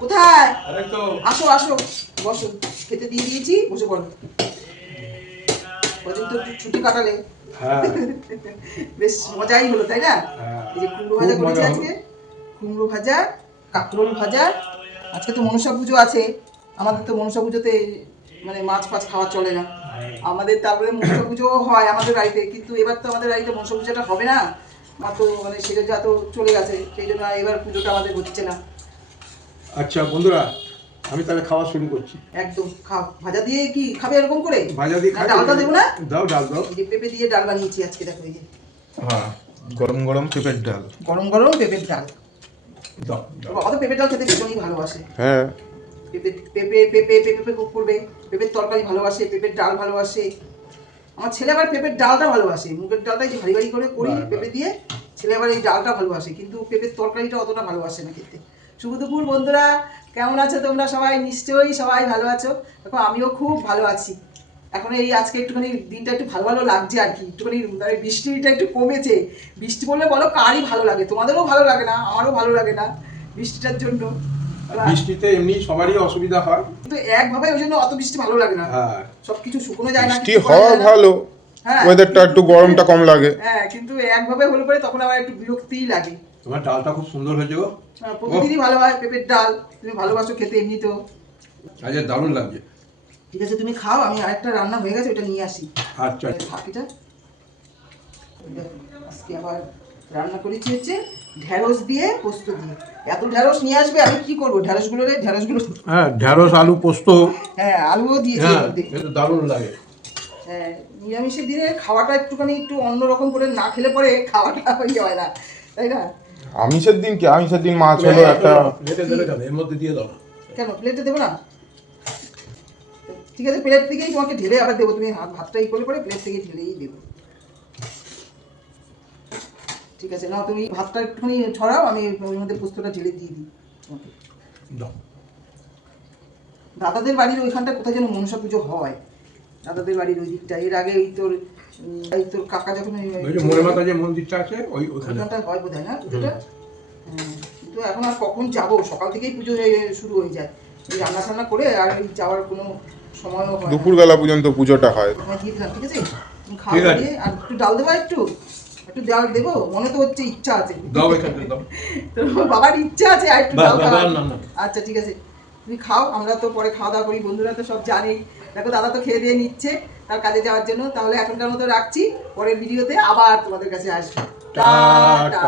কোথায়? আসো আসো, বসো, খেতে দিয়ে দিয়েছি, বসে পড়ো। কদিন তো একটু ছুটি কাটালে, বেশ মজাই হলো, তাই না? এই যে কুমড়ো ভাজা করেছি আজকে, কুমড়ো ভাজা, কাঁকরোল ভাজা। আজকে তো মনসা পুজো আছে, আমাদের তো মনসা পুজোতে মানে মাছ ফাছ খাওয়া চলে না আমাদের। তারপরে মনসা পুজো হয় আমাদের বাড়িতে, কিন্তু এবার তো আমাদের বাড়িতে মনসা পুজোটা হবে না, মা তো মানে সেটা যা তো চলে গেছে, সেই জন্য এবার পুজোটা আমাদের হচ্ছে না। আচ্ছা বন্ধুরা, আমি তাহলে খাওয়া শুরু করছি। একদম খাও। ভাজা দিয়ে কি খাবে এরকম করে? ভাজা দিয়ে খাই। ডালটা দেবো না? দাও, ডাল দাও। এই যে পেঁপে দিয়ে ডাল বানিয়েছি আজকে, দেখো এই যে। হ্যাঁ, গরম গরম পেঁপের ডাল। গরম গরম পেঁপের ডাল। দাও। বাবা তো পেঁপের ডাল খেতে ভীষণই ভালোবাসে। হ্যাঁ, পেঁপে পেঁপে পেঁপে পেঁপে করবে, পেঁপের তরকারি ভালোবাসে, পেঁপের ডাল ভালোবাসে। আমার ছেলে আবার পেঁপের ডালটা ভালোবাসে, মুগের ডালটা যে ভারী ভারী করে করি পেঁপে দিয়ে, ছেলে আবার এই ডালটা ভালোবাসে, কিন্তু পেঁপের তরকারিটা অতটা ভালোবাসে না খেতে। শুভ দুপুর বন্ধুরা, কেমন আছো তোমরা সবাই? নিশ্চয়ই সবাই ভালো আছো। দেখো আমিও খুব ভালো আছি। এখন এই আজকে একটুখানি দিনটা একটু ভালো ভালো লাগছে আর কি, একটুখানি মানে বৃষ্টিটা একটু কমেছে। বৃষ্টি বললে বলো কারই ভালো লাগে, তোমাদেরও ভালো লাগে না, আমারও ভালো লাগে না বৃষ্টিটার জন্য। বৃষ্টিতে এমনি সবারই অসুবিধা হয়, কিন্তু একভাবে ওই জন্য অত বৃষ্টি ভালো লাগে না, সবকিছু শুকনো যায় না, বৃষ্টি হওয়া ভালো, ওয়েদারটা একটু গরমটা কম লাগে। হ্যাঁ, কিন্তু একভাবে হলে পরে তখন আবার একটু বিরক্তিই লাগে। তোমার ডালটা খুব সুন্দর হয়েছে গো। প্রতিদিনই ভালো হয় পেঁপের ডাল, তুমি ভালোবাসো খেতে এমনি তো। আজ দারুণ লাগছে। ঠিক আছে তুমি খাও, আমি আরেকটা রান্না হয়ে গেছে ওটা নিয়ে আসি। আচ্ছা ফাঁকিটা আজকে আবার রান্না করেছি হচ্ছে ঢেঁড়স দিয়ে পোস্ত দিয়ে। এত ঢেঁড়স নিয়ে আসবে, আমি কি করবো ঢেঁড়সগুলো রে? ঢেঁড়সগুলো হ্যাঁ, ঢেঁড়স আলু পোস্ত। হ্যাঁ, আলুও দিয়েছি। এটা দারুণ লাগে। হ্যাঁ, নিরামিষের দিনে খাওয়াটা একটুখানি একটু অন্যরকম করে না খেলে পরে খাওয়াটা হয়ে যায় না, তাই না? আমিষের দিন কি, আমিষের দিন মাছ হলো একটা। প্লেটে দেবে কেন? এর মধ্যে দিয়ে দাও। কেন প্লেটে দেবো না? ঠিক আছে, প্লেট থেকেই তোমাকে ঢেলে আবার দেবো, তুমি ভাতটা ই করে প্লেট থেকে ঢেলেই দেবো। ঠিক আছে, না তুমি ভাতটা একটুখানি ছড়াও, আমি ওর মধ্যে পোস্তটা ঢেলে দিয়ে দিই তোমাকে। দাদাদের বাড়ির ওইখানটা কোথায় যেন মনসা পুজো হয়, দাদাদের বাড়ির ওই দিকটা। এর আগে এই তোর কাকা যখন মোড়ে মাথা যে মন্দিরটা আছে ওইখানটা হয় বোধ হয় না পুজোটা। কিন্তু এখন আর কখন যাব, সকাল থেকেই পুজো শুরু হয়ে যায়, এই রান্না টান্না করে আর যাওয়ার কোনো সময়ও হয় না। দুপুরবেলা পর্যন্ত পুজোটা হয়। দিয়ে দিলাম, ঠিক আছে, খাওয়া দিয়ে আর একটু ডাল দেবো, একটু ডাল দেবো, মনে তো হচ্ছে ইচ্ছা আছে। তোর বাবার ইচ্ছা আছে আর একটু ডাল খাওয়ার। আচ্ছা ঠিক আছে, তুমি খাও, আমরা তো পরে খাওয়া দাওয়া করি, বন্ধুরা তো সব জানেই। দেখো দাদা তো খেয়ে দিয়ে নিচ্ছে তার কাজে যাওয়ার জন্য। তাহলে এখনকার মতো রাখছি, পরের ভিডিওতে আবার তোমাদের কাছে আসবো। টাটা।